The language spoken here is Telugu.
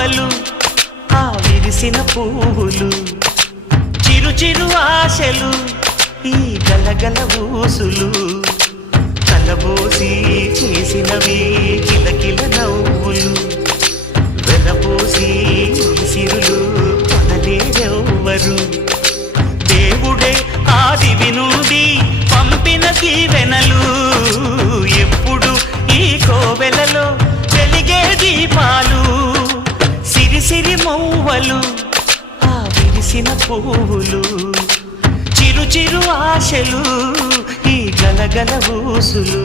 మౌవలు ఆ విరిసిన పువ్వులు చిరు చిరు ఆశలు ఈ గలగల ఊసులు కలబోసి చేసినవి కిలకిల నవ్వులు వెలబోసి సిరులు కొనలేరెవ్వరు దేవుడే ఆదివి నుండి పంపిన దీవెనలు ఎప్పుడు ఈ కోవెలలో వెలిగే దీపాలు సిరి సిరి మౌవలు ఆ విరిసిన పువ్వులు చిరు చిరు ఆశలు ఈ గలగల ఊసులు